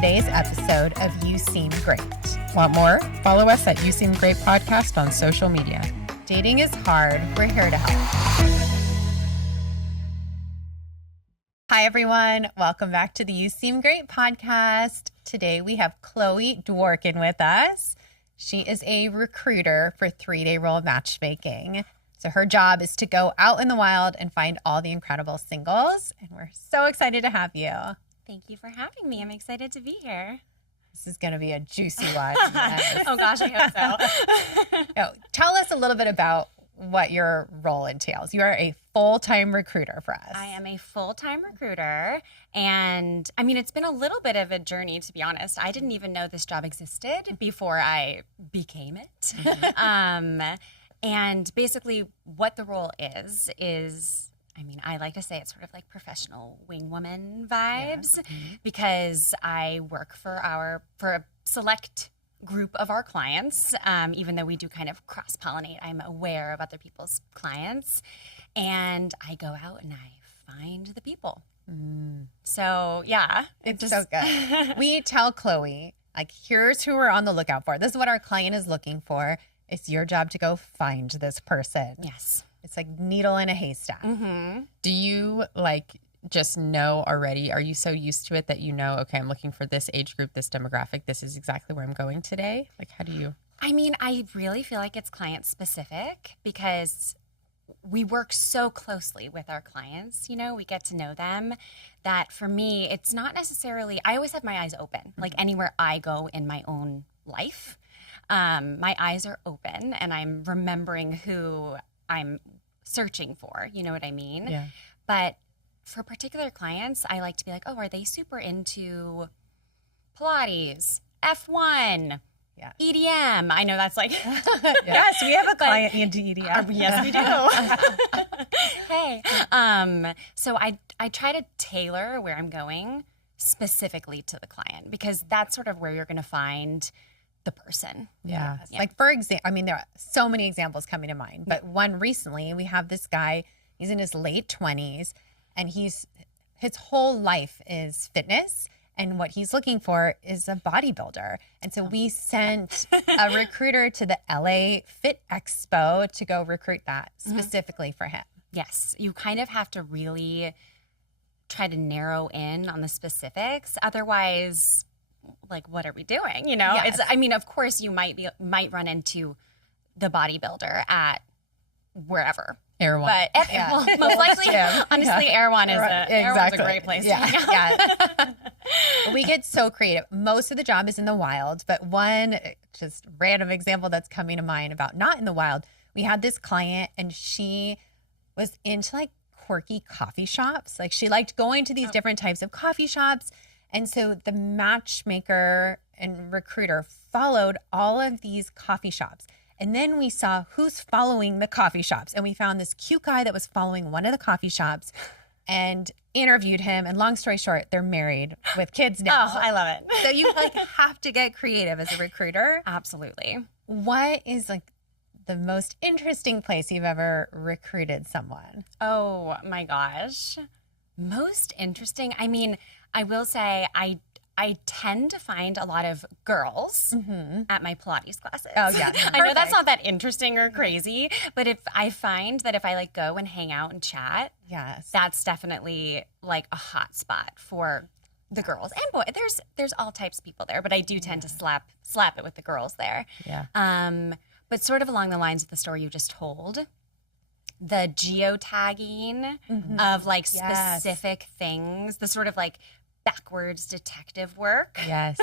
today's episode of You Seem Great. Want more? Follow us at You Seem Great Podcast on social media. Dating is hard. We're here to help. Hi, everyone. Welcome back to the You Seem Great podcast. Today we have Chloe Dworkin with us. She is a recruiter for 3-Day Role Matchmaking. So her job is to go out in the wild and find all the incredible singles. And we're so excited to have you. Thank you for having me. I'm excited to be here. This is going to be a juicy one. Yes. Oh gosh, I hope so. Now, tell us a little bit about what your role entails. You are a full-time recruiter for us. I am a full-time recruiter, and I mean, it's been a little bit of a journey, to be honest. I didn't even know this job existed before I became it. Mm-hmm. And basically what the role is, I mean, I like to say it's sort of like professional wingwoman vibes, because I work for a select group of our clients, even though we do kind of cross-pollinate. I'm aware of other people's clients, and I go out and I find the people. So yeah, it's so good. We tell Chloe, like, here's who we're on the lookout for. This is what our client is looking for. It's your job to go find this person. Yes. It's like needle in a haystack. Mm-hmm. Do you just know already? Are you so used to it that you know, okay, I'm looking for this age group, this demographic, this is exactly where I'm going today? Like, how do you? I mean, I really feel like it's client specific because we work so closely with our clients, you know, we get to know them, that for me, it's not necessarily, I always have my eyes open, like anywhere I go in my own life. My eyes are open and I'm remembering who I'm searching for, you know what I mean? Yeah. But for particular clients, I like to be like, oh, are they super into Pilates, F1, EDM? I know that's like, yes, we have a client into EDM. Yes, we do. Hey. So I try to tailor where I'm going specifically to the client, because that's sort of where you're going to find the person. Yeah. Like, for example, I mean, there are so many examples coming to mind, but one recently, we have this guy, he's in his late 20s, and his whole life is fitness. And what he's looking for is a bodybuilder. And so we sent a recruiter to the LA Fit Expo to go recruit that specifically for him. Yes. You kind of have to really try to narrow in on the specifics. Otherwise, like, what are we doing? You know, Yes. I mean, of course you might run into the bodybuilder at wherever. Erewhon. But well, most likely, honestly, Erewhon is Erewhon's a great place to hang out. We get so creative. Most of the job is in the wild, but one just random example that's coming to mind about not in the wild, we had this client and she was into like quirky coffee shops. Like, she liked going to these different types of coffee shops. And so the matchmaker and recruiter followed all of these coffee shops. And then we saw who's following the coffee shops. And we found this cute guy that was following one of the coffee shops and interviewed him. And long story short, they're married with kids now. Oh, I love it. So you have to get creative as a recruiter. Absolutely. What is the most interesting place you've ever recruited someone? Oh my gosh. Most interesting. I mean, I will say I tend to find a lot of girls at my Pilates classes. Oh, yeah. I know that's not that interesting or crazy, but if I find that if I go and hang out and chat, that's definitely like a hot spot for the girls and boys. There's all types of people there, but I do tend to slap it with the girls there. Yeah. But sort of along the lines of the story you just told, the geotagging of specific things, the sort of backwards detective work. Yes.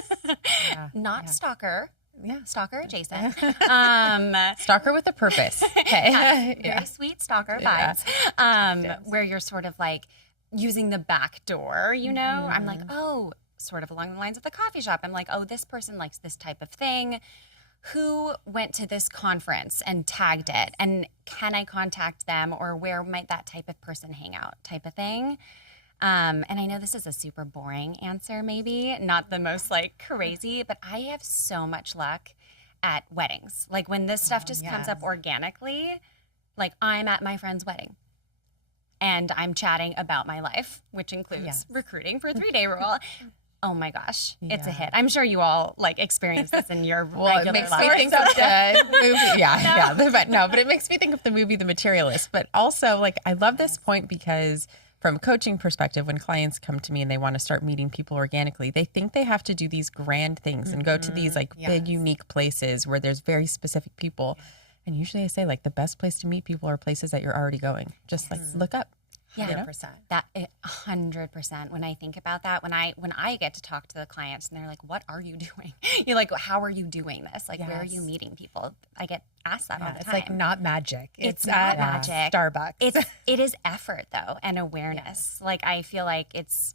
Not stalker. Yeah. Stalker adjacent. Stalker with a purpose. Okay. Very sweet stalker vibes. Where you're sort of using the back door, you know? I'm like, oh, sort of along the lines of the coffee shop. I'm like, oh, this person likes this type of thing. Who went to this conference and tagged it? And can I contact them, or where might that type of person hang out type of thing? And I know this is a super boring answer, maybe not the most crazy, but I have so much luck at weddings. When this stuff just comes up organically, I'm at my friend's wedding and I'm chatting about my life, which includes recruiting for 3-Day Role. Oh my gosh, it's a Yeah. hit. I'm sure you all like experience this in your Well, it regular makes me life. think of the movie. Yeah, but it makes me think of the movie The Materialist. But also, like, I love this point because from a coaching perspective, when clients come to me and they want to start meeting people organically, they think they have to do these grand things and go to these like big, unique places where there's very specific people. And usually I say, like, the best place to meet people are places that you're already going. Just like look up. Yeah, 100%. that 100%. When I think about that, when I get to talk to the clients and they're like, "What are you doing?" You're like, "How are you doing this? Like, where are you meeting people?" I get asked that all the It's time. like not magic. It's at not magic. Starbucks. It is effort though and awareness. Like I feel like it's,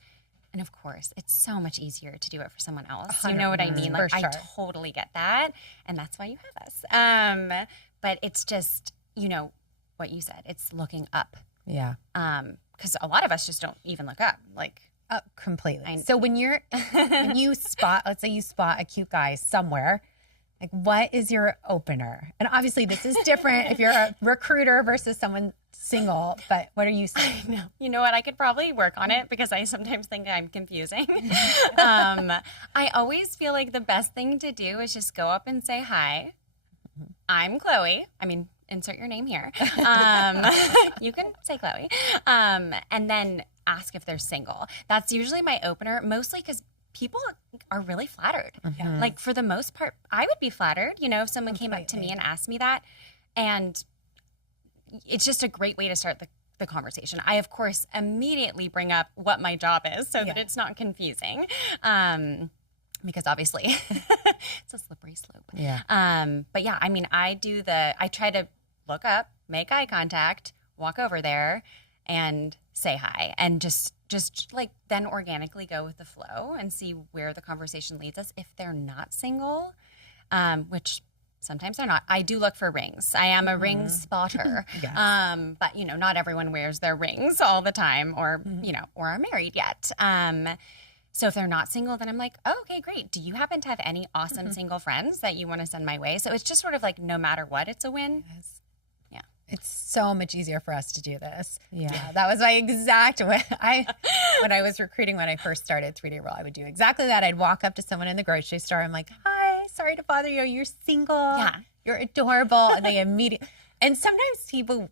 and of course, it's so much easier to do it for someone else. You know what I mean? Like For sure. I totally get that, and that's why you have us. But it's just, you know, what you said. It's looking up. Yeah. Because a lot of us just don't even look up. Like, Completely. So when you spot, let's say you spot a cute guy somewhere, like what is your opener? And obviously this is different if you're a recruiter versus someone single, but what are you saying? no, you know what? I could probably work on it because I sometimes think I'm confusing. I always feel like the best thing to do is just go up and say, "Hi, I'm Chloe." I mean, insert your name here. You can say Chloe. And then ask if they're single. That's usually my opener, mostly because people are really flattered. Like for the most part, I would be flattered, you know, if someone came up to me and asked me that. And it's just a great way to start the conversation. I, of course, immediately bring up what my job is so that it's not confusing. Because obviously it's a slippery slope. Yeah. But yeah, I mean, I try to look up, make eye contact, walk over there and say hi and just like then organically go with the flow and see where the conversation leads us. If they're not single, which sometimes they're not, I do look for rings. I am a ring spotter. But you know, not everyone wears their rings all the time or, you know, or are married yet. So if they're not single, then I'm like, oh, okay, great. Do you happen to have any awesome single friends that you want to send my way? So it's just sort of like no matter what, it's a win. Yes. Yeah. It's so much easier for us to do this. Yeah. That was my exact way. When I was recruiting, when I first started 3-Day Rule, I would do exactly that. I'd walk up to someone in the grocery store. I'm like, "Hi, sorry to bother you. You're single. Yeah. You're adorable." And they immediately, and sometimes people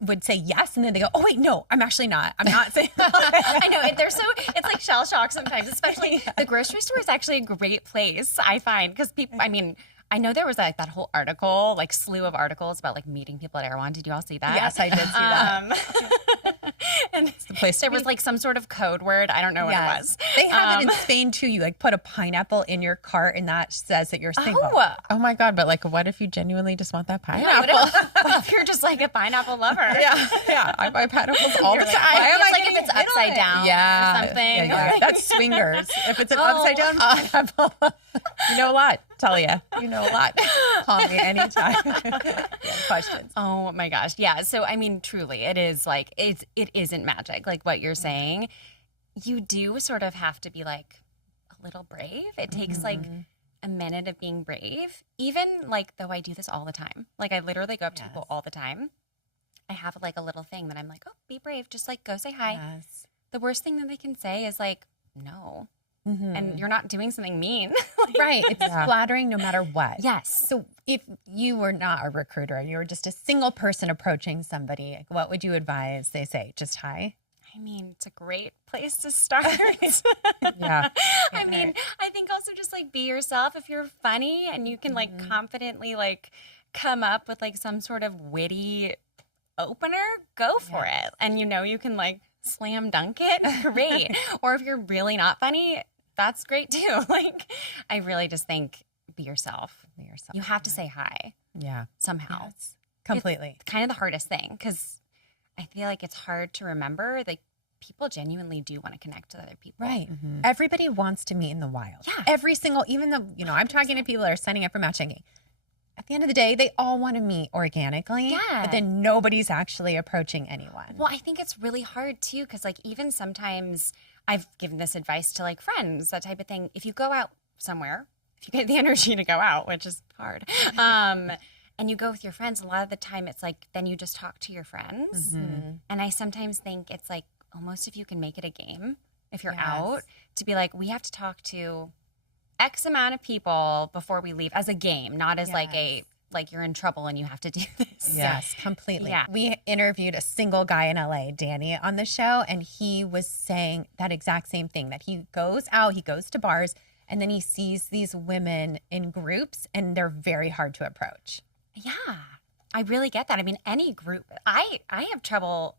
would say yes, and then they go, "Oh wait, no, I'm actually not. I'm not saying." I know it's like shell shock sometimes, especially the grocery store is actually a great place, I find, because people, I mean, I know there was like that whole article, like slew of articles about like meeting people at Erewhon. Did you all see that? Yes, I did see that. And It's the place there was like some sort of code word. I don't know what it was. They have it in Spain too. You like put a pineapple in your cart, and that says that you're single. Oh my God. But like, what if you genuinely just want that pineapple? What if you're just like a pineapple lover? Yeah. I buy pineapples all the time. Why Am I like if getting it's hit on upside it? down Yeah. or something. Yeah. That's swingers. If it's an upside down pineapple, you know a lot. Talia, you know a lot. Call me anytime. Questions. Oh my gosh. Yeah. So I mean, truly, it is like it isn't magic, like what you're saying. You do sort of have to be like a little brave. It takes like a minute of being brave. Even like though I do this all the time. Like I literally go up to people all the time. I have like a little thing that I'm like, "Oh, be brave. Just like go say hi." Yes. The worst thing that they can say is like, "No." And you're not doing something mean. Like, Right. It's flattering no matter what. yes. So if you were not a recruiter and you were just a single person approaching somebody, like, what would you advise they say? Just hi? I mean, it's a great place to start. Yeah. I mean, I think also just like be yourself. If you're funny and you can like confidently like come up with like some sort of witty opener, go for it. And you know, you can like slam dunk it. Great. Or if you're really not funny, that's great too. Like, I really just think be yourself. Be yourself. You have to say hi Yeah. somehow. Yes. Completely. It's kind of the hardest thing because I feel like it's hard to remember. Like, people genuinely do want to connect with other people. Right. Everybody wants to meet in the wild. Yeah. Every single, even though, you know, I'm talking to people that are signing up for matchmaking. At the end of the day, they all want to meet organically. Yeah. But then nobody's actually approaching anyone. Well, I think it's really hard too because, like, even sometimes I've given this advice to like friends, that type of thing. If you go out somewhere, if you get the energy to go out, which is hard, and you go with your friends, a lot of the time it's like then you just talk to your friends. And I sometimes think it's like almost if you can make it a game, if you're Yes. out, to be like, we have to talk to X amount of people before we leave as a game, not as like you're in trouble and you have to do this. Yes, completely. Yeah. We interviewed a single guy in LA, Danny, on the show, and he was saying that exact same thing, that he goes out, he goes to bars, and then he sees these women in groups and they're very hard to approach. Yeah, I really get that. I mean, any group, I have trouble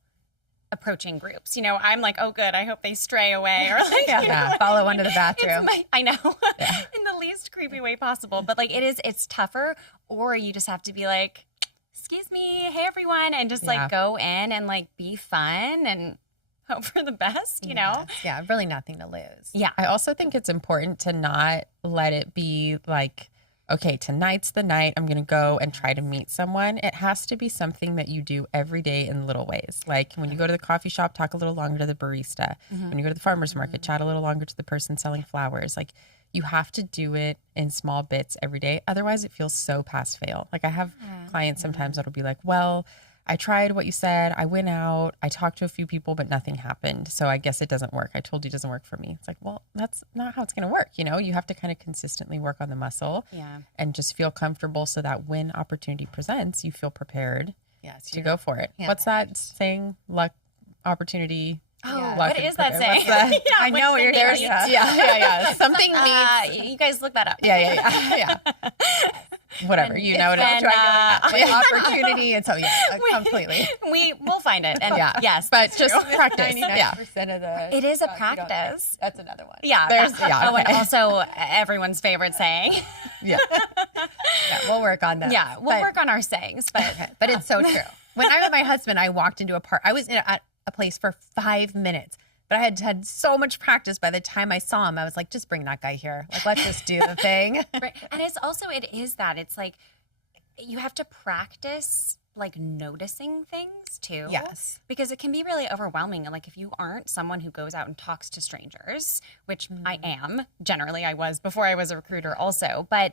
approaching groups. You know, I'm like, oh, good, I hope they stray away, or like, Follow one to the bathroom. I know, in the least creepy way possible. But like, it's tougher, or you just have to be like, excuse me, hey everyone, and just like go in and like be fun and hope for the best, you know? Yeah, really nothing to lose. Yeah. I also think it's important to not let it be like, okay, tonight's the night I'm going to go and try to meet someone. It has to be something that you do every day in little ways. Like when you go to the coffee shop, talk a little longer to the barista. When you go to the farmer's market, chat a little longer to the person selling flowers. Like you have to do it in small bits every day. Otherwise it feels so pass fail. Like I have clients sometimes that'll be like, well, I tried what you said. I went out. I talked to a few people, but nothing happened. So I guess it doesn't work. I told you it doesn't work for me. It's like, well, that's not how it's going to work. You know, you have to kind of consistently work on the muscle and just feel comfortable so that when opportunity presents, you feel prepared to go for it. What's that saying? Luck, opportunity. Oh, what is that saying? I know what you're doing. Yeah. Something needs. You guys look that up. Yeah. Whatever, you know what I'm trying to opportunity. And so, completely. We'll find it. And yes, but just practice. 99% of the it is a practice. That's another one. Yeah. Oh, and also everyone's favorite saying. We'll work on that. Yeah, we'll work on our sayings. But it's so true. When I met my husband, I walked into a park. I was at a place for 5 minutes. But I had had so much practice. By the time I saw him, I was like, just bring that guy here. Like, let's just do the thing. Right. And it is that. It's like you have to practice like noticing things too. Yes. Because it can be really overwhelming. And like if you aren't someone who goes out and talks to strangers, which I am, generally I was before I was a recruiter also, but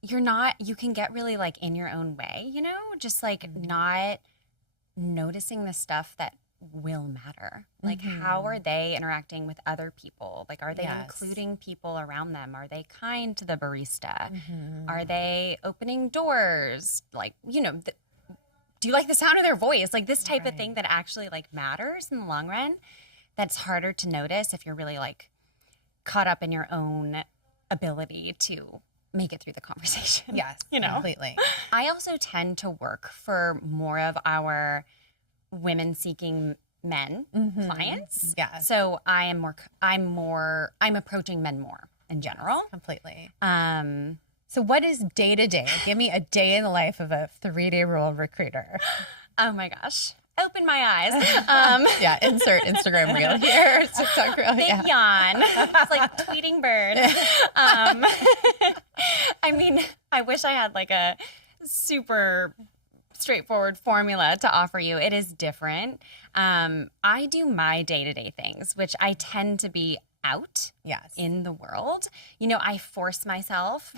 you can get really like in your own way, you know, just like not noticing the stuff that will matter. Like how are they interacting with other people? Like are they including people around them? Are they kind to the barista? Are they opening doors? Like, you know, do you like the sound of their voice? Like this type of thing that actually like matters in the long run. That's harder to notice if you're really like caught up in your own ability to make it through the conversation. Yes, you know, completely. I also tend to work for more of our women seeking men clients. Yeah. So I'm approaching men more in general. Completely. So what is day to day? Give me a day in the life of a 3-day rule recruiter. Oh my gosh. Open my eyes. Insert Instagram reel here. TikTok reel. Big yawn. It's like tweeting bird. I mean, I wish I had like a super straightforward formula to offer you. It is different. I do my day-to-day things, which I tend to be out in the world. You know, I force myself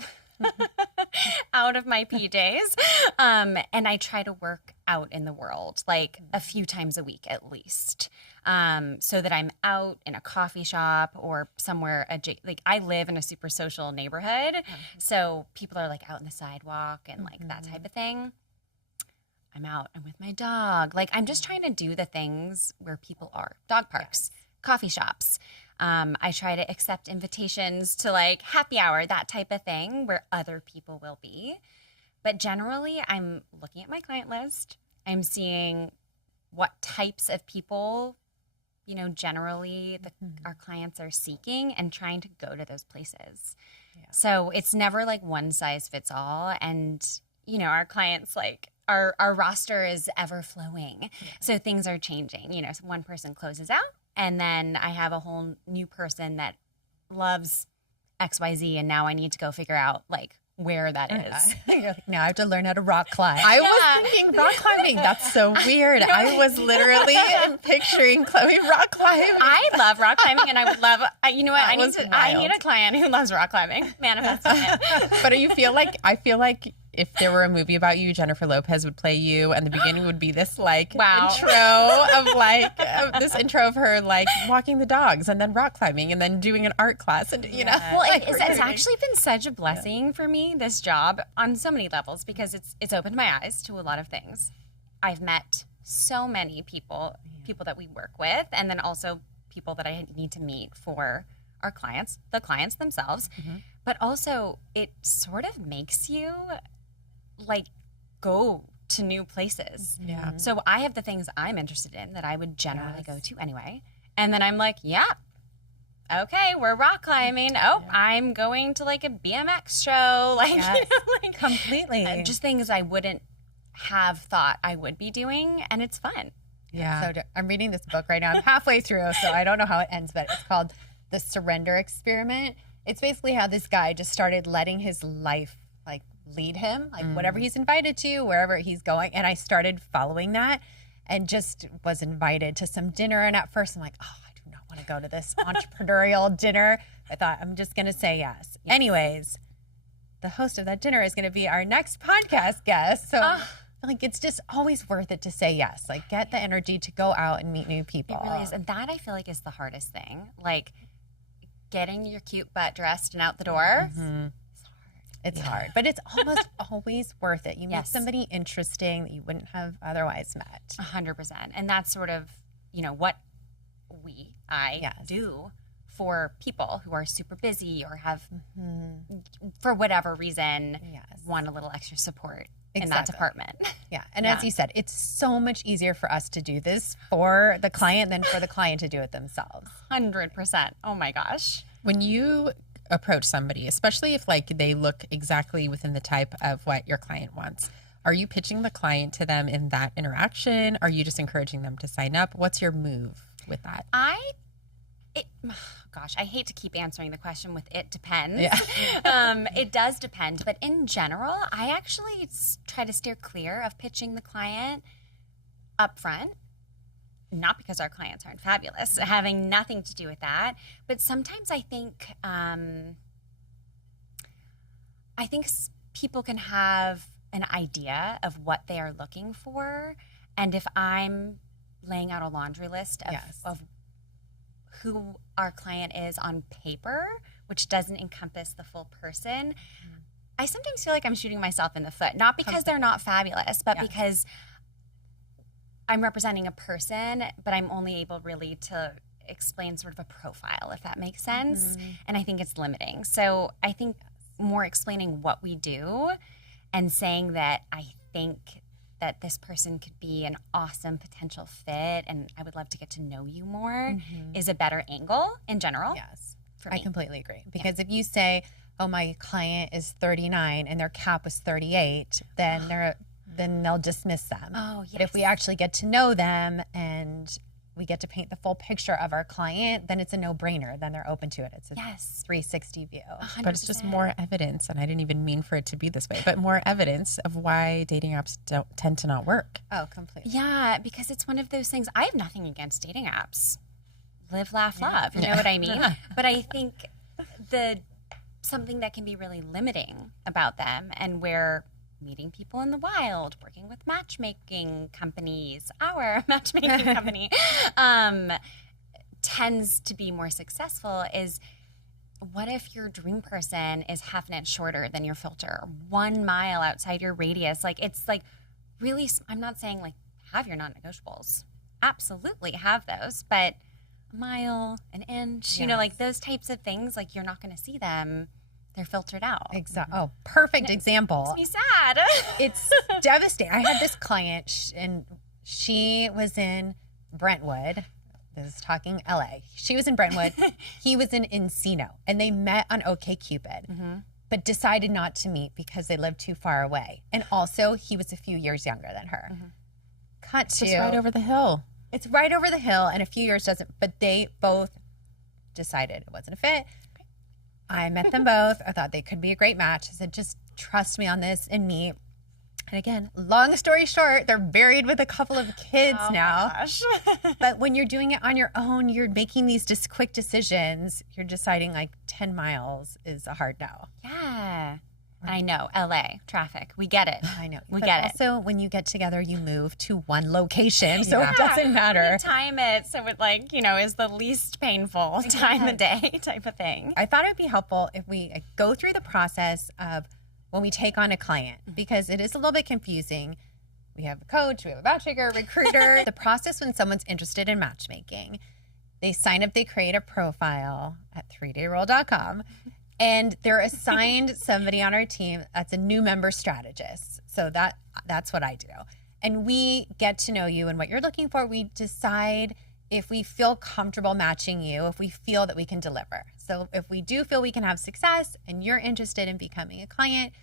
out of my PJs. And I try to work out in the world like a few times a week at least. So that I'm out in a coffee shop or somewhere like I live in a super social neighborhood. So people are like out on the sidewalk and like that type of thing. I'm out. I'm with my dog. Like I'm just trying to do the things where people are. Dog parks, coffee shops. I try to accept invitations to like happy hour, that type of thing where other people will be. But generally, I'm looking at my client list. I'm seeing what types of people, you know, generally our clients are seeking and trying to go to those places. Yeah. So it's never like one size fits all. And, you know, our clients like, our roster is ever flowing. Yeah. So things are changing. You know, so one person closes out and then I have a whole new person that loves XYZ and now I need to go figure out like where that is. You're like, now I have to learn how to rock climb. I was thinking rock climbing. That's so weird. I was literally picturing Chloe rock climbing. I love rock climbing and I would love, you know what, I need a client who loves rock climbing. Manifesting it. But I feel like if there were a movie about you, Jennifer Lopez would play you, and the beginning would be this like Wow. this intro of her like walking the dogs and then rock climbing and then doing an art class, and you know. Well, like, it's actually been such a blessing for me, this job, on so many levels, because it's opened my eyes to a lot of things. I've met so many people that we work with, and then also people that I need to meet for our clients, the clients themselves. But also it sort of makes you like go to new places. Yeah. So I have the things I'm interested in that I would generally go to anyway. And then I'm like, yeah, okay, we're rock climbing. Oh, I'm going to like a BMX show. Like, you know, like completely. Just things I wouldn't have thought I would be doing. And it's fun. Yeah. So I'm reading this book right now. I'm halfway through, so I don't know how it ends, but it's called The Surrender Experiment. It's basically how this guy just started letting his life like lead him, like whatever he's invited to, wherever he's going. And I started following that and just was invited to some dinner. And at first I'm like, oh, I do not want to go to this entrepreneurial dinner. I thought I'm just going to say yes. Anyways, the host of that dinner is going to be our next podcast guest. So like it's just always worth it to say yes. Like get the energy to go out and meet new people. It really is. And that I feel like is the hardest thing. Like getting your cute butt dressed and out the door. It's hard, but it's almost always worth it. You meet somebody interesting that you wouldn't have otherwise met. 100%. And that's sort of, you know, what I do for people who are super busy or have, for whatever reason, want a little extra support in that department. Yeah. And as you said, it's so much easier for us to do this for the client than for the client to do it themselves. 100%. Oh my gosh. When you approach somebody, especially if like they look exactly within the type of what your client wants, are you pitching the client to them in that interaction? Are you just encouraging them to sign up? What's your move with that? I hate to keep answering the question with it depends. Yeah. It does depend, but in general, I actually try to steer clear of pitching the client up front. Not because our clients aren't fabulous, having nothing to do with that, but sometimes I think people can have an idea of what they are looking for, and if I'm laying out a laundry list of who our client is on paper, which doesn't encompass the full person, I sometimes feel like I'm shooting myself in the foot. Not because they're not fabulous, but because I'm representing a person, but I'm only able really to explain sort of a profile, if that makes sense. And I think it's limiting. So I think more explaining what we do and saying that I think that this person could be an awesome potential fit and I would love to get to know you more is a better angle in general. Yes, for me. I completely agree. Because if you say, oh, my client is 39 and their cap was 38, then they'll dismiss them. Oh, yes. But if we actually get to know them and we get to paint the full picture of our client, then it's a no-brainer. Then they're open to it. It's a 360 view. 100%. But it's just more evidence, and I didn't even mean for it to be this way, but more evidence of why dating apps don't tend to not work. Oh, completely. Yeah, because it's one of those things. I have nothing against dating apps. Live, laugh, love. You know what I mean? But I think something that can be really limiting about them, and where meeting people in the wild, working with matchmaking companies, our matchmaking company, tends to be more successful is, what if your dream person is half an inch shorter than your filter, 1 mile outside your radius? Like, it's like really, I'm not saying like have your non-negotiables. Absolutely have those, but a mile, an inch, you know, like those types of things, like you're not going to see them. They're filtered out. Exactly. Oh, perfect example. Makes me sad. It's devastating. I had this client, and she was in Brentwood. This is talking LA. She was in Brentwood. He was in Encino, and they met on OkCupid, but decided not to meet because they lived too far away. And also, he was a few years younger than her. Cut to, It's right over the hill. It's right over the hill, and a few years doesn't. But they both decided it wasn't a fit. I met them both. I thought they could be a great match. I said, just trust me on this and meet. And again, long story short, they're married with a couple of kids now. Gosh. But when you're doing it on your own, you're making these just quick decisions. You're deciding like 10 miles is a hard no. Yeah. And I know LA traffic. We get it. I know. We But get it. also, when you get together, you move to one location, so it doesn't matter. Time it so it is the least painful time of day type of thing. I thought it would be helpful if we go through the process of when we take on a client, because it is a little bit confusing. We have a coach, we have a matchmaker, a recruiter. The process when someone's interested in matchmaking, they sign up, they create a profile at 3dayroll.com. And they're assigned somebody on our team that's a new member strategist. So that's what I do. And we get to know you and what you're looking for. We decide if we feel comfortable matching you, if we feel that we can deliver. So if we do feel we can have success and you're interested in becoming a client,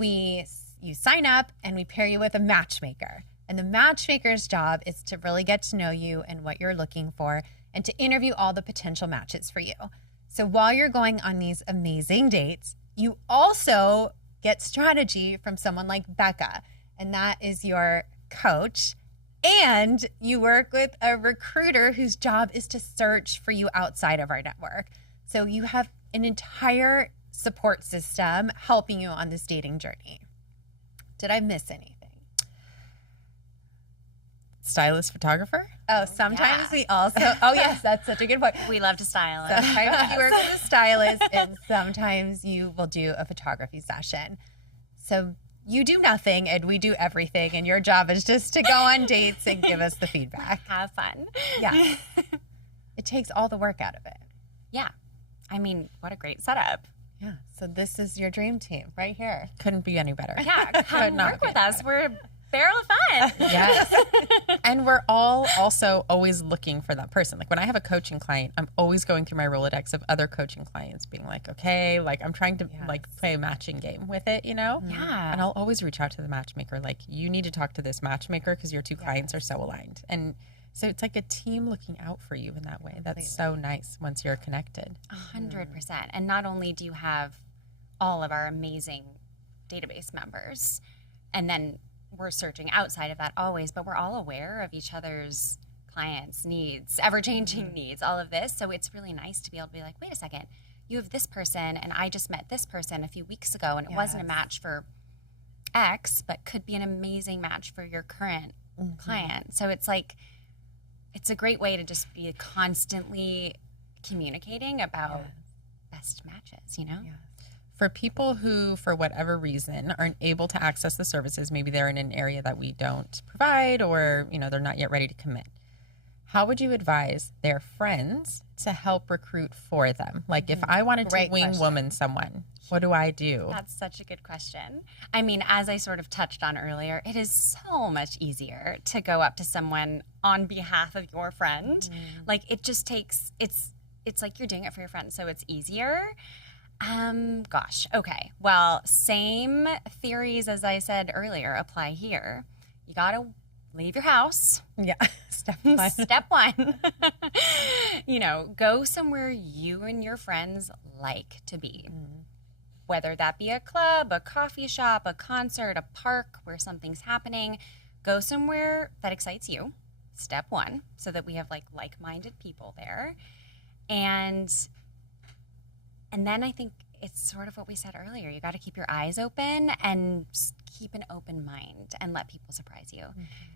you sign up and we pair you with a matchmaker. And the matchmaker's job is to really get to know you and what you're looking for and to interview all the potential matches for you. So while you're going on these amazing dates, you also get strategy from someone like Becca, and that is your coach. And you work with a recruiter whose job is to search for you outside of our network. So you have an entire support system helping you on this dating journey. Did I miss anything? Stylist, photographer? Oh, sometimes we also, oh yes, that's such a good point. We love to style it. Sometimes you work with a stylist and sometimes you will do a photography session. So you do nothing and we do everything, and your job is just to go on dates and give us the feedback. Have fun. Yeah. It takes all the work out of it. Yeah. I mean, what a great setup. Yeah. So this is your dream team right here. Couldn't be any better. Yeah. Come not work be with us. We're a barrel of fun. Yes. And we're all also always looking for that person. Like when I have a coaching client, I'm always going through my Rolodex of other coaching clients being like, okay, like I'm trying to like play a matching game with it, Yeah. And I'll always reach out to the matchmaker. Like, you need to talk to this matchmaker because your two clients are so aligned. And so it's like a team looking out for you in that way. That's so nice once you're connected. 100%. And not only do you have all of our amazing database members, and then we're searching outside of that always, but we're all aware of each other's clients' needs, ever-changing needs, all of this. So it's really nice to be able to be like, wait a second, you have this person, and I just met this person a few weeks ago, and it wasn't a match for X, but could be an amazing match for your current client. So it's like, it's a great way to just be constantly communicating about best matches, Yeah. For people who, for whatever reason, aren't able to access the services, maybe they're in an area that we don't provide, or they're not yet ready to commit, how would you advise their friends to help recruit for them? Like, if I wanted to wing woman someone, what do I do? That's such a good question. I mean, as I sort of touched on earlier, it is so much easier to go up to someone on behalf of your friend. Like, it just takes, it's like you're doing it for your friend, so it's easier. Gosh. Okay. Well, same theories as I said earlier apply here. You got to leave your house. Yeah. Step one. Step one. Go somewhere you and your friends like to be. Whether that be a club, a coffee shop, a concert, a park where something's happening, go somewhere that excites you. Step one, so that we have like-minded people there. And then I think it's sort of what we said earlier. You got to keep your eyes open and keep an open mind and let people surprise you.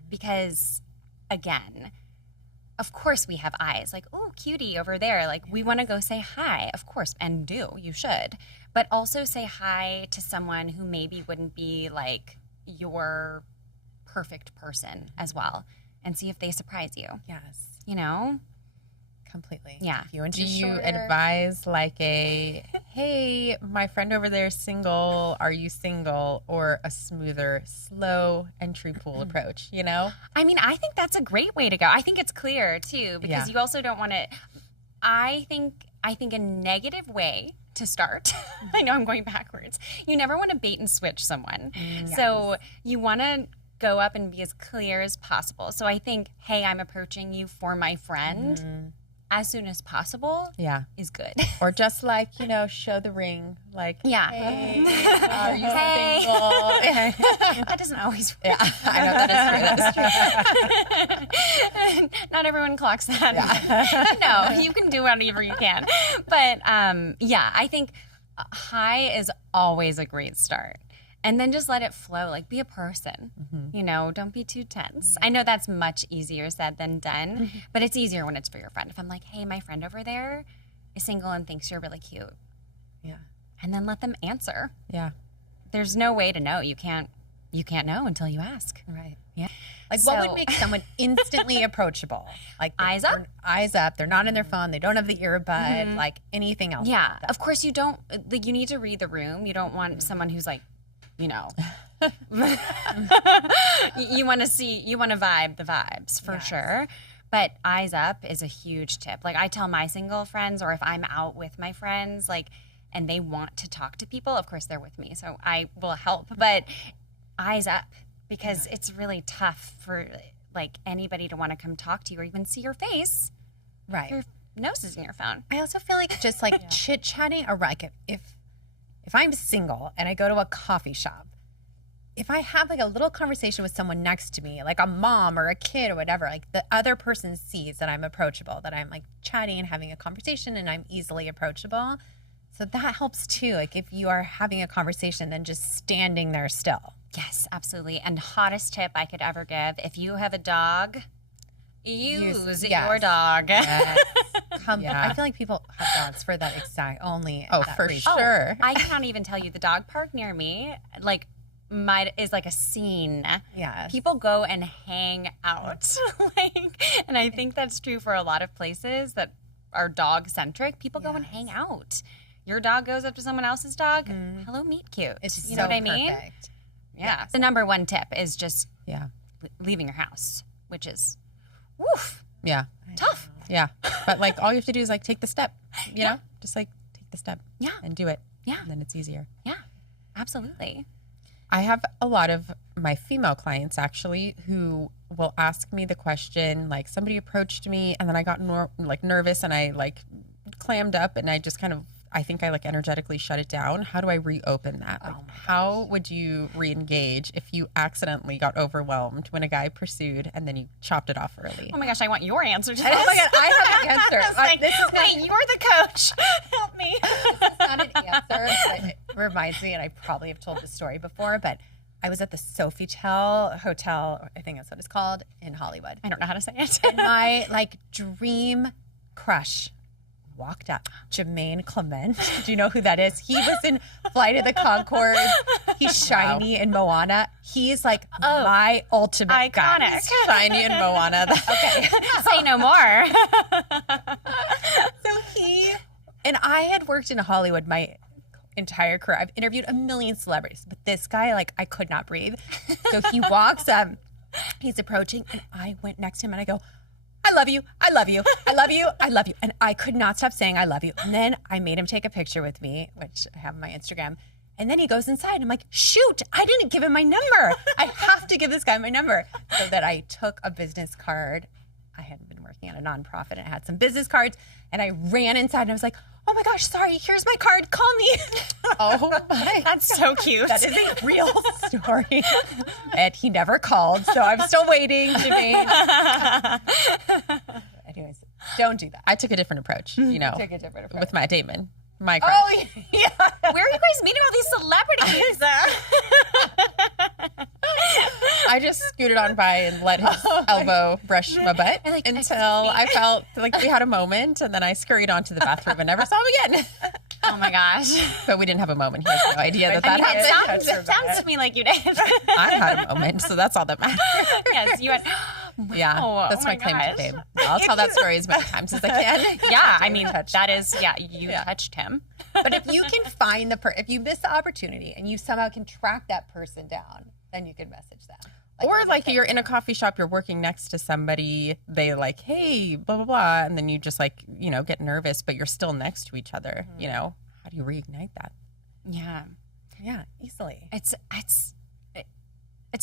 Because, again, of course we have eyes. Like, oh, cutie over there. Like, we want to go say hi, of course, and you should. But also say hi to someone who maybe wouldn't be, like, your perfect person as well. And see if they surprise you. Yes. Completely. Yeah. Do you advise like hey, my friend over there is single, are you single? Or a smoother, slow entry pool approach, I mean, I think that's a great way to go. I think it's clear too, because you also don't want to, I think a negative way to start, I know I'm going backwards. You never want to bait and switch someone. So you want to go up and be as clear as possible. So I think, hey, I'm approaching you for my friend. As soon as possible is good. Or just like, show the ring. Like, hey, are you single? That doesn't always work. Yeah, I know, that is true. Not everyone clocks that. No, you can do whatever you can. But I think hi is always a great start. And then just let it flow, like be a person, you know, don't be too tense. I know that's much easier said than done, but it's easier when it's for your friend. If I'm like, hey, my friend over there is single and thinks you're really cute. Yeah. And then let them answer. Yeah. There's no way to know. You can't know until you ask. Right. Yeah. Like what would make someone instantly approachable? Like Eyes up? Eyes up. They're not in their phone. They don't have the earbud. Like anything else. Yeah. Like that. Of course you don't, like you need to read the room. You don't want someone who's like, you know, you want to vibe the vibes for sure. But eyes up is a huge tip. Like I tell my single friends, or if I'm out with my friends, like, and they want to talk to people, of course they're with me, so I will help, but eyes up, because it's really tough for like anybody to want to come talk to you or even see your face. Right. Your nose is in your phone. I also feel like just like chit-chatting, or like if I'm single and I go to a coffee shop, if I have like a little conversation with someone next to me, like a mom or a kid or whatever, like the other person sees that I'm approachable, that I'm like chatting and having a conversation and I'm easily approachable. So that helps too. Like if you are having a conversation, then just standing there still. Yes, absolutely. And hottest tip I could ever give, if you have a dog, use your dog. Yes. I feel like people have dogs for that exact only. Oh, that for reason. sure. I can't even tell you, the dog park near me, like, is like a scene. Yes. People go and hang out. And I think that's true for a lot of places that are dog centric. People go and hang out. Your dog goes up to someone else's dog. Hello, meet cute. It's you know so what I mean? perfect. Yeah. Yes. The number one tip is just Yeah. leaving your house, which is Yeah. tough. Yeah. But like all you have to do is like take the step, you know? Just like take the step. Yeah. And do it. Yeah. And then it's easier. Yeah, absolutely. I have a lot of my female clients actually who will ask me the question, like somebody approached me and then I got nervous and I like clammed up and I just kind of, I think I like energetically shut it down. How do I reopen that? Like, how would you re-engage if you accidentally got overwhelmed when a guy pursued and then you chopped it off early? Oh my gosh, I want your answer to this. Oh my God, I have the answer. I was like, wait, you're the coach. Help me. This is not an answer, but it reminds me, and I probably have told this story before, but I was at the Sofitel Hotel, I think that's what it's called, in Hollywood. I don't know how to say it. And my like dream crush walked up. Jermaine Clement. Do you know who that is? He was in Flight of the Conchords. He's shiny in Moana. He's like my ultimate iconic guy. Shiny and Moana. Okay. Say no more. So and I had worked in Hollywood my entire career. I've interviewed a million celebrities, but this guy, like, I could not breathe. So he walks up, he's approaching, and I went next to him and I go, I love you. I love you. I love you. I love you. And I could not stop saying, I love you. And then I made him take a picture with me, which I have on my Instagram. And then he goes inside. I'm like, shoot, I didn't give him my number. I have to give this guy my number. So that I took a business card. I had been working at a nonprofit and it had some business cards. And I ran inside and I was like, oh my gosh, sorry, here's my card. Call me. Oh my. That's so cute. That is a real story. And he never called. So I'm still waiting, Jermaine. Anyways, don't do that. I took a different approach, you know, Take a different approach. with Matt Damon, my crush. Oh, yeah. Where are you guys meeting all these celebrities? I just scooted on by and let his elbow brush my butt until I felt like we had a moment, and then I scurried onto the bathroom and never saw him again. Oh my gosh. But we didn't have a moment. He has no idea that happened. It sounds to me like you did. I had a moment, so that's all that matters. Yes, you had. Yeah, Wow, that's oh my my claim gosh. to fame. I'll tell that story as many times as I can. Yeah, I mean, that is, you touched him. But if you can find if you miss the opportunity and you somehow can track that person down, then you can message them. Or like you're in a coffee shop, you're working next to somebody, they like, hey, blah, blah, blah. And then you just like, you know, get nervous, but you're still next to each other, you know? How do you reignite that? Yeah. Yeah, easily. It's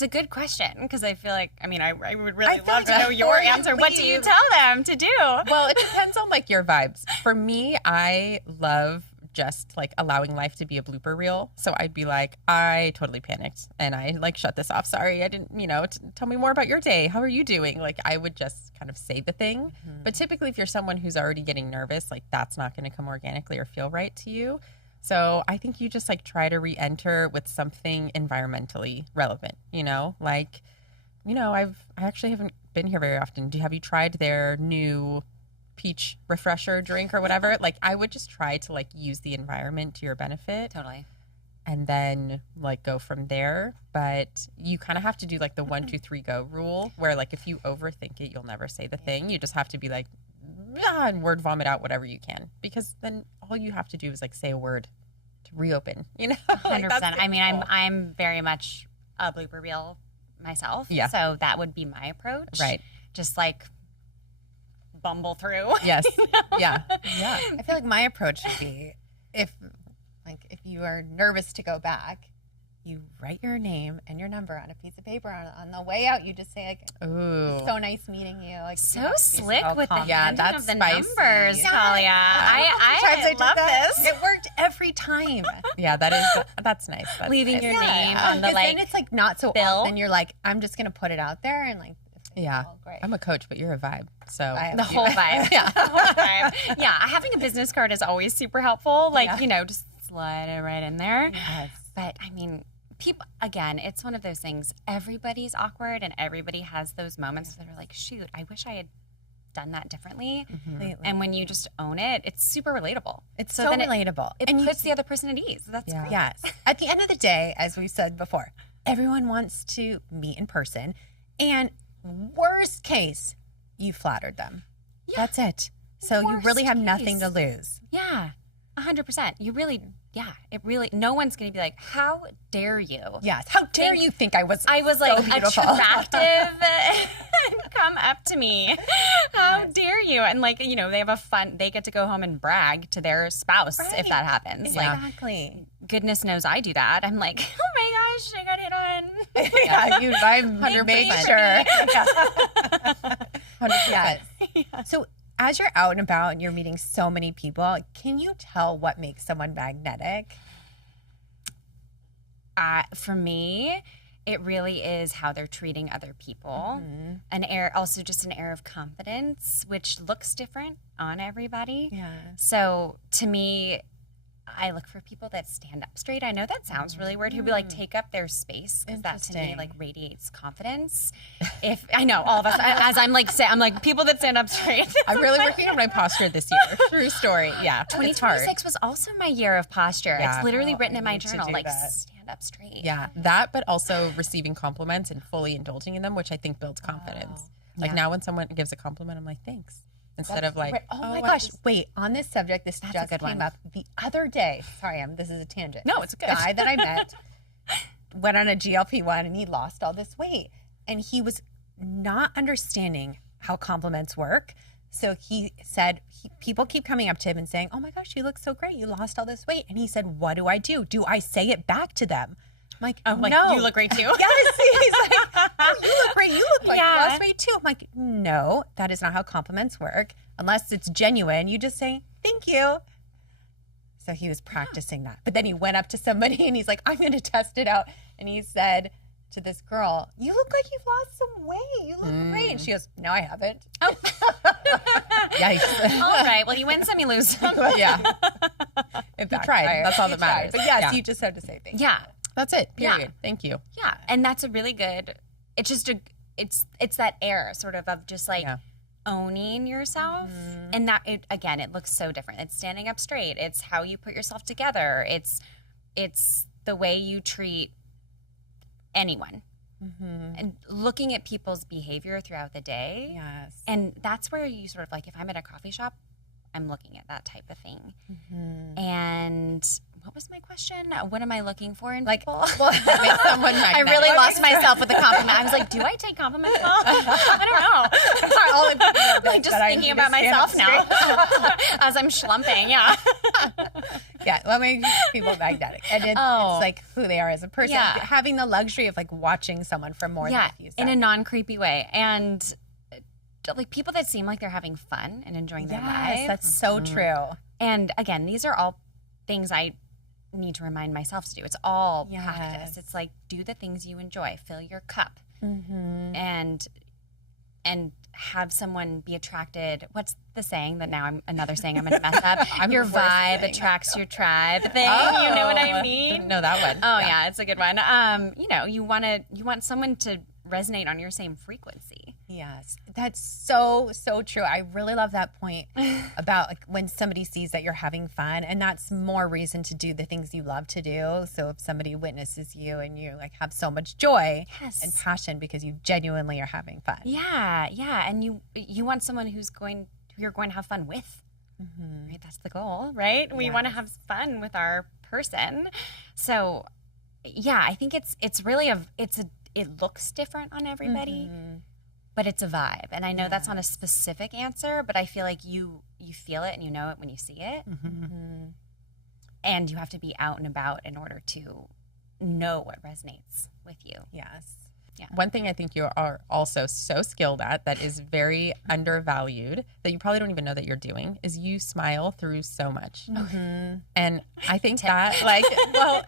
a good question because I feel like, I mean, I would really feel love like to know your before you answer. What do you leave- tell them to do? Well, it depends on like your vibes. For me, I love just like allowing life to be a blooper reel. So I'd be like, I totally panicked and I like shut this off. Sorry, I didn't, you know, tell me more about your day. How are you doing? Like I would just kind of say the thing. But typically if you're someone who's already getting nervous, like that's not going to come organically or feel right to you. So I think you just like try to re-enter with something environmentally relevant, like, I actually haven't been here very often. Have you tried their new peach refresher drink or whatever? Like, I would just try to like use the environment to your benefit. Totally. And then like go from there. But you kind of have to do like the 1, 2, 3 go rule, where like if you overthink it, you'll never say the thing. You just have to be like, and word vomit out whatever you can, because then all you have to do is like say a word to reopen. 100%. Like, I mean, I'm very much a blooper reel myself. Yeah. So that would be my approach. Right. Just like bumble through. Yes. Yeah. Yeah. I feel like my approach would be if you are nervous to go back, you write your name and your number on a piece of paper. On the way out, you just say like, Ooh. "So nice meeting you." Like, So slick with the Yeah, handing that's of the spicy. numbers, Talia. I love this. It worked every time. Yeah, that's nice. That's Leaving nice. your name on the Because like. then it's like not so bill. often. You're like, I'm just gonna put it out there and like, Yeah. oh, great. I'm a coach, but you're a vibe. So The whole vibe. Yeah. The whole vibe. Yeah. Having a business card is always super helpful. Like, Yeah. just slide it right in there. Yes. But I mean, people, again, it's one of those things. Everybody's awkward and everybody has those moments that are like, shoot, I wish I had done that differently. Completely. And when you just own it, it's super relatable. It's So so then relatable. It and puts the other person at ease. That's Yeah. great. Yes. At the end of the day, as we said before, everyone wants to meet in person. And worst case, you flattered them. Yeah. That's it. So you really Worst have nothing to case. lose. Yeah. 100%. You really, no one's going to be like, how dare you? Yes. How dare you think I was I was so like beautiful. attractive and come up to me. How dare you? And like, they get to go home and brag to their spouse if that happens. Like, Exactly. goodness knows I do that. I'm like, oh my gosh, I got hit on. Yeah, I'm 100% sure. 100%. Yes. So as you're out and about and you're meeting so many people, can you tell what makes someone magnetic? For me, it really is how they're treating other people. Also just an air of confidence, which looks different on everybody. Yeah. So to me, I look for people that stand up straight. I know that sounds really weird. Who like take up their space, because that to me Interesting. like radiates confidence. If I know all of us, as I'm like people that stand up straight. I'm really working on my posture this year. True story. Yeah. It's hard. 2026 was also my year of posture. Yeah. It's literally written I in my need to journal, do like that. stand up straight. Yeah, that, but also receiving compliments and fully indulging in them, which I think builds confidence. Like Yeah. now when someone gives a compliment, I'm like, thanks. Instead of like, Right. Oh my I gosh. just- Wait, on this subject, this That's a just good came one. up the other day. Sorry, this is a tangent. No, it's good. This guy that I met went on a GLP-1 and he lost all this weight. And he was not understanding how compliments work. So he said, people keep coming up to him and saying, oh my gosh, you look so great. You lost all this weight. And he said, what do? Do I say it back to them? I'm like, I'm like, no. you look great too. Yes. He's like, oh, you look great. You look like Yeah. you lost weight too. I'm like, no, that is not how compliments work. Unless it's genuine, you just say, thank you. So he was practicing that. But then he went up to somebody and he's like, I'm going to test it out. And he said to this girl, you look like you've lost some weight. You look great. And she goes, no, I haven't. Oh. yikes. All right. Well, you win some, you lose some. Yeah. If you tried, that's all that matters. But yes, Yeah. you just have to say thank you. Yeah. That's it. Yeah. Period. Thank you. Yeah. And that's a really good, it's just it's that air sort of just like Yeah. owning yourself. And that, it looks so different. It's standing up straight. It's how you put yourself together. It's the way you treat anyone. And looking at people's behavior throughout the day. Yes. And that's where you sort of like, if I'm at a coffee shop, I'm looking at that type of thing. And what was my question? What am I looking for in people? Make someone I magnetic. really lost myself with the compliment. I was like, do I take compliments well? I don't know. All I'm thinking of Like is just that I thinking need to about stand up myself now as I'm schlumping. Yeah. Yeah, what makes people magnetic? And it's like who they are as a person. Yeah. Having the luxury of like watching someone for more than a few in seconds. a non-creepy way. And like people that seem like they're having fun and enjoying their lives. Yes, that's so true. And again, these are all things I need to remind myself to do. It's all Yes. practice. It's like do the things you enjoy. Fill your cup. And have someone be attracted. What's the saying that now another saying I'm going to mess up? Your vibe attracts your tribe thing. Oh, you know what I mean? Didn't know that one. Oh yeah, it's a good one. You want someone to resonate on your same frequency. Yes, that's so true. I really love that point about like when somebody sees that you're having fun, and that's more reason to do the things you love to do. So if somebody witnesses you and you like have so much joy and passion because you genuinely are having fun. Yeah, and you want someone who you're going to have fun with. Mm-hmm. Right, that's the goal, right? We want to have fun with our person. So, yeah, I think it's really it looks different on everybody. Mm-hmm. But it's a vibe. And I know that's not a specific answer, but I feel like you feel it and you know it when you see it. Mm-hmm. And you have to be out and about in order to know what resonates with you. Yes. Yeah. One thing I think you are also so skilled at that is very undervalued that you probably don't even know that you're doing is you smile through so much. Mm-hmm. And I think that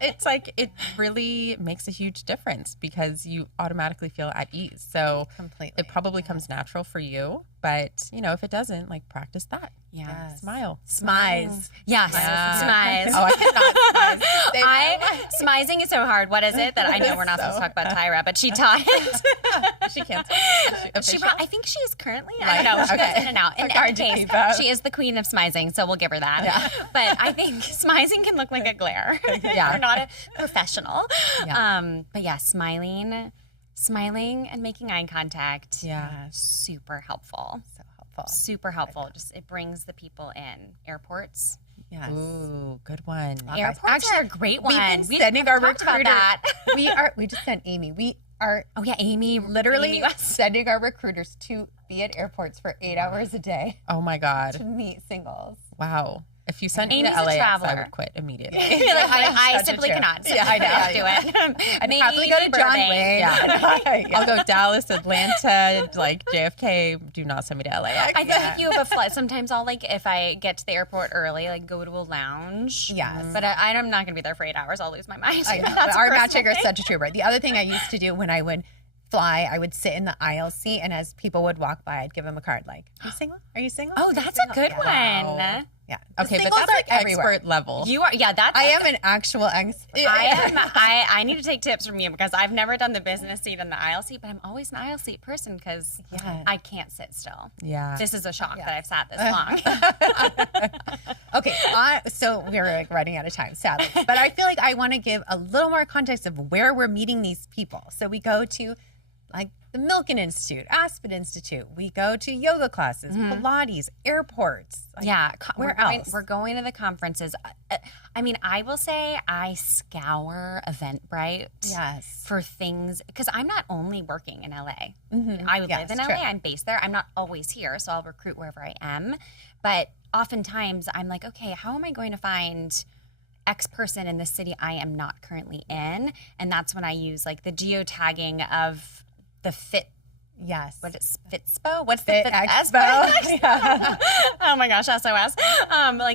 it's like it really makes a huge difference because you automatically feel at ease. So completely. It probably comes natural for you. But, if it doesn't, like practice that. Yeah. Yes. Smile. Smize. Yes. Yeah. Smize. Oh, I cannot smize. Smizing is so hard. What is it that I know we're not supposed to talk about Tyra, but she taught it. She can't. I think she is currently. I don't know. She goes in and out. In any case, she is the queen of smizing, so we'll give her that. Yeah. But I think smizing can look like a glare. Yeah. You're not a professional. Yeah. But yeah, smiling and making eye contact. Yeah. Super helpful. Super helpful. Just it brings the people in. Airports. Yes. Ooh, good one. Airports are a great one. We sending our recruiter. We just sent Amy. We are. Oh yeah, Amy. Literally sending our recruiters to be at airports for 8 hours a day. Oh my God. To meet singles. Wow. If you sent me to Amy's LAX, I would quit immediately. I simply cannot. Yeah, I know. Do it. I'd happily go to John Wayne. Yeah. I'll go Dallas, Atlanta, like JFK. Do not send me to LAX. I think you have a flight. Sometimes I'll if I get to the airport early, go to a lounge. Yes. But I'm not going to be there for 8 hours. I'll lose my mind. Our matchmaker is such a trooper. The other thing I used to do when I would fly, I would sit in the aisle seat, and as people would walk by, I'd give them a card like, "Are you single? Are you single?" Oh, that's a good one. Yeah. Okay, but that's like expert level. You are. Yeah, that's. I am an actual expert. I am. I need to take tips from you because I've never done the business seat and the aisle seat, but I'm always an aisle seat person because I can't sit still. Yeah. This is a shock that I've sat this long. Okay, so we're running out of time, sadly. But I feel like I want to give a little more context of where we're meeting these people. So we go to the Milken Institute, Aspen Institute. We go to yoga classes, Pilates, airports. Where else? We're going to the conferences. I will say I scour Eventbrite for things because I'm not only working in LA. Mm-hmm. I live in LA. True. I'm based there. I'm not always here, so I'll recruit wherever I am. But oftentimes I'm like, okay, how am I going to find X person in the city I am not currently in? And that's when I use the geotagging of the Fit. Yes. What is Fitspo? What's Fit the Expo? Yeah. Oh my gosh, SOS.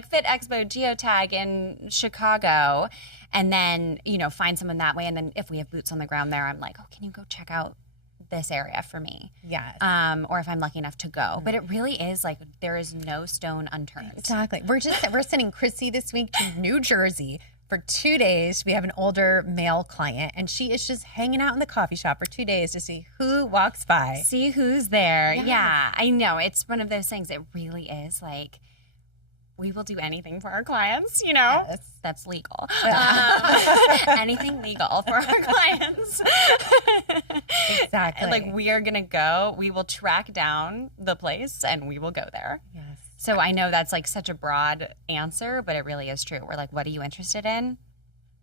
Fit Expo geotag in Chicago, and then find someone that way. And then if we have boots on the ground there, I'm like, oh, can you go check out this area for me? Yes. Or if I'm lucky enough to go. But it really is there is no stone unturned. Exactly. We're sending Chrissy this week to New Jersey for 2 days. We have an older male client, and she is just hanging out in the coffee shop for 2 days to see who walks by. See who's there. Yeah, I know. It's one of those things. It really is we will do anything for our clients, Yes. That's legal. Anything legal for our clients. Exactly. We are going to go, we will track down the place and we will go there. Yes. So I know that's such a broad answer, but it really is true. We're what are you interested in?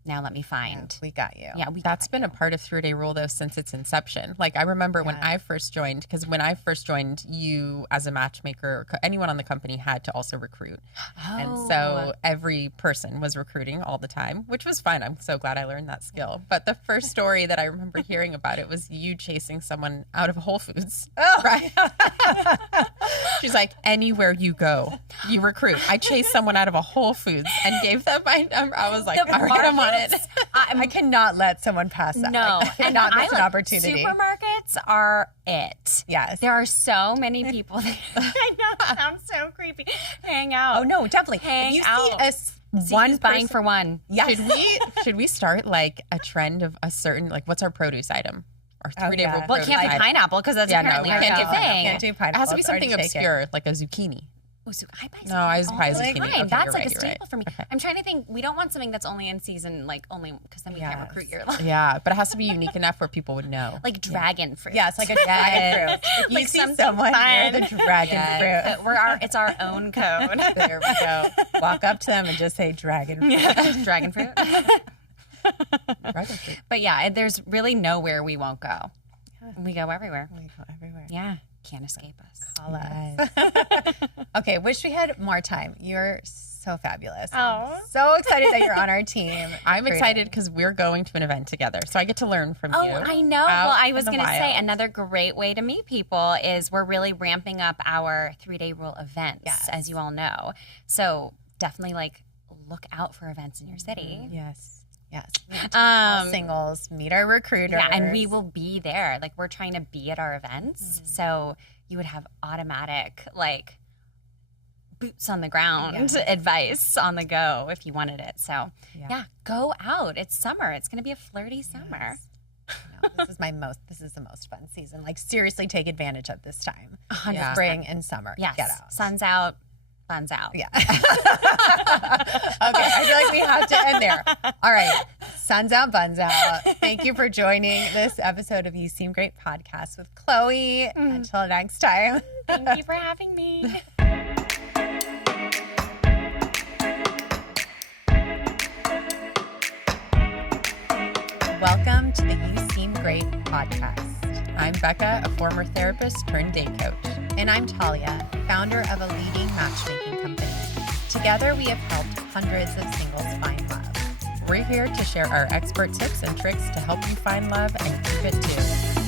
Now let me find. Yeah, we got you. Yeah, that's been a part of 3-Day Rule though since its inception. I remember when I first joined, because when I first joined, you as a matchmaker, anyone on the company had to also recruit. Oh. And so every person was recruiting all the time, which was fine. I'm so glad I learned that skill. But the first story that I remember hearing about it was you chasing someone out of Whole Foods. Oh. Right? She's like, anywhere you go, you recruit. I chased someone out of a Whole Foods and gave them my number. I was like, all right, I'm on it. I cannot let someone pass that. No, I cannot miss an opportunity. Supermarkets events are it. Yes. There are so many people that I know it sounds so creepy. Hang out. Oh no, definitely. Hang if you out. see one buying person- for one. Yes. Should we start like a trend of a certain, like, what's our produce item? Our 3-day yeah. rule Well, it produce can't be item. pineapple because that's Yeah, no, apparently we a can't do real pineapple. thing. Can't do It pineapple. has to be It's already something taken. obscure, like a zucchini. Oh, so I buy No, I buy all the zucchini. time. Okay, That's you're like right, a you're staple right. for me. Okay. I'm trying to think. We don't want something that's only in season, like only because then we can't Yes. recruit your line. Yeah, but it has to be unique enough where people would know. Like dragon fruit. Yes, like a dragon fruit. If you Like see something someone fun. near the dragon fruit, It's our own code. there we go. Walk up to them and just say dragon fruit. Dragon fruit. Dragon fruit. But yeah, there's really nowhere we won't go. We go everywhere. We go everywhere. Yeah, can't escape us. Call us. Okay, wish we had more time. You're so fabulous. Oh. I'm so excited that you're on our team. I'm excited because we're going to an event together, so I get to learn from Oh, you. I know. out Well, I in was the going to say wild. another great way to meet people is we're really ramping up our 3-day rule events, Yes. as you all know. So definitely like look out for events in your city. Yes. Yes. Um, Meet our recruiters. Yeah, and we will be there. Like we're trying to be at our events. So you would have automatic like boots on the ground advice on the go if you wanted it. So yeah, go out. It's summer. It's going to be a flirty summer. No, this is the most fun season. Like seriously take advantage of this time. 100%. Spring and summer. Yes. Get out. Sun's out. Fun's out. Yeah. Okay, I feel like we have to end there. All right. Sun's out, buns out. Thank you for joining this episode of You Seem Great podcast with Chloe. Until next time. Thank you for having me. Welcome to the You Seem Great podcast. I'm Becca, a former therapist turned date coach. And I'm Talia, founder of a leading matchmaking company. Together, we have helped hundreds of singles find love. We're here to share our expert tips and tricks to help you find love and keep it too.